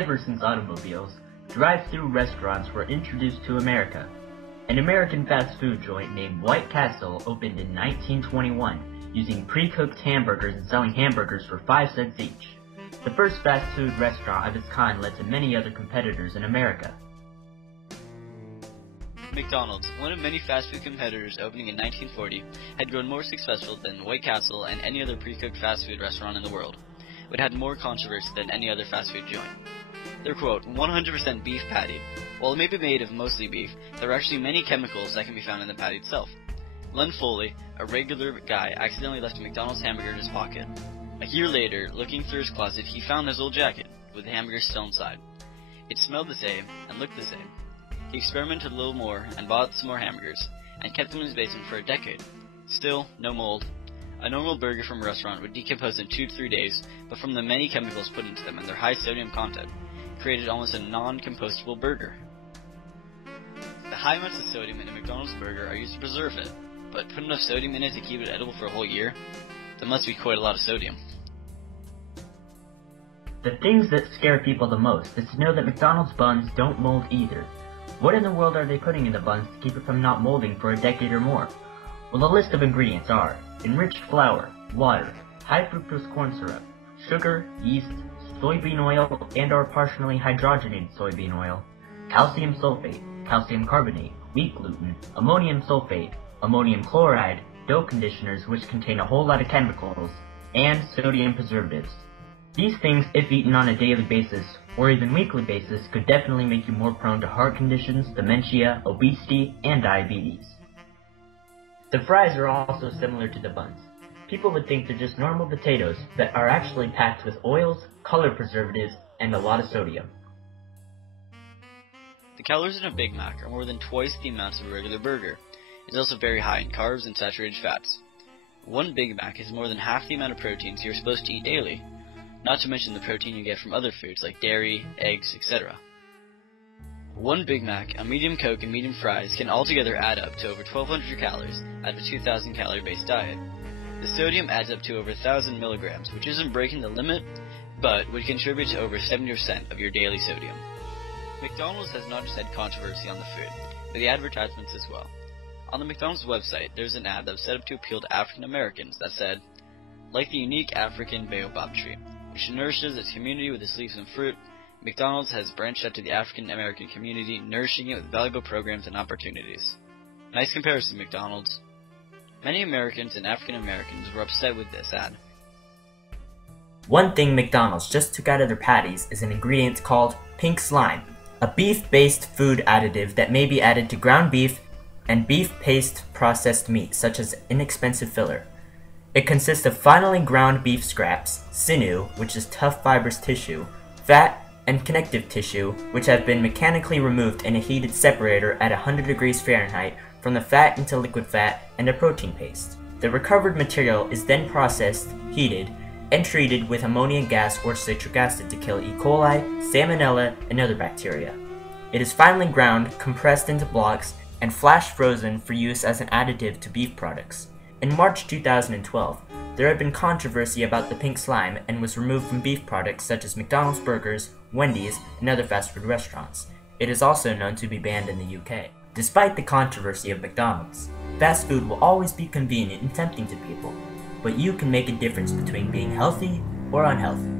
ever since automobiles, drive-through restaurants were introduced to America. An American fast food joint named White Castle opened in 1921, using pre-cooked hamburgers and selling hamburgers for 5 cents each. The first fast food restaurant of its kind led to many other competitors in America. McDonald's, one of many fast food competitors opening in 1940, had grown more successful than White Castle and any other pre-cooked fast food restaurant in the world. It had more controversy than any other fast food joint. Their quote, 100% beef patty. While it may be made of mostly beef, there are actually many chemicals that can be found in the patty itself. Len Foley, a regular guy, accidentally left a McDonald's hamburger in his pocket. A year later, looking through his closet, he found his old jacket, with the hamburger still inside. It smelled the same, and looked the same. He experimented a little more, and bought some more hamburgers, and kept them in his basement for a decade. Still, no mold. A normal burger from a restaurant would decompose in 2 to 3 days, but from the many chemicals put into them and their high sodium content, created almost a non-compostable burger. The high amounts of sodium in a McDonald's burger are used to preserve it, but put enough sodium in it to keep it edible for a whole year? That must be quite a lot of sodium. The things that scare people the most is to know that McDonald's buns don't mold either. What in the world are they putting in the buns to keep it from not molding for a decade or more? Well, the list of ingredients are enriched flour, water, high fructose corn syrup, sugar, yeast, soybean oil and/or partially hydrogenated soybean oil, calcium sulfate, calcium carbonate, wheat gluten, ammonium sulfate, ammonium chloride, dough conditioners which contain a whole lot of chemicals, and sodium preservatives. These things, if eaten on a daily basis, or even weekly basis, could definitely make you more prone to heart conditions, dementia, obesity, and diabetes. The fries are also similar to the buns. People would think they're just normal potatoes, but are actually packed with oils, color preservatives, and a lot of sodium. The calories in a Big Mac are more than twice the amounts of a regular burger. It's also very high in carbs and saturated fats. One Big Mac is more than half the amount of proteins you're supposed to eat daily, not to mention the protein you get from other foods like dairy, eggs, etc. One Big Mac, a medium Coke, and medium fries can altogether add up to over 1,200 calories out of a 2,000 calorie based diet. The sodium adds up to over 1,000 milligrams, which isn't breaking the limit, but would contribute to over 70% of your daily sodium. McDonald's has not just had controversy on the food, but the advertisements as well. On the McDonald's website, there's an ad that was set up to appeal to African Americans that said, like the unique African baobab tree, which nourishes its community with its leaves and fruit, McDonald's has branched out to the African American community, nourishing it with valuable programs and opportunities. Nice comparison, McDonald's. Many Americans and African Americans were upset with this ad. One thing McDonald's just took out of their patties is an ingredient called pink slime, a beef-based food additive that may be added to ground beef and beef paste processed meat, such as inexpensive filler. It consists of finely ground beef scraps, sinew, which is tough fibrous tissue, fat, and connective tissue, which have been mechanically removed in a heated separator at 100 degrees Fahrenheit from the fat into liquid fat and a protein paste. The recovered material is then processed, heated, and treated with ammonia gas or citric acid to kill E. coli, salmonella, and other bacteria. It is finely ground, compressed into blocks, and flash frozen for use as an additive to beef products. In March 2012, there had been controversy about the pink slime and was removed from beef products such as McDonald's burgers, Wendy's, and other fast food restaurants. It is also known to be banned in the UK. Despite the controversy of McDonald's, fast food will always be convenient and tempting to people, but you can make a difference between being healthy or unhealthy.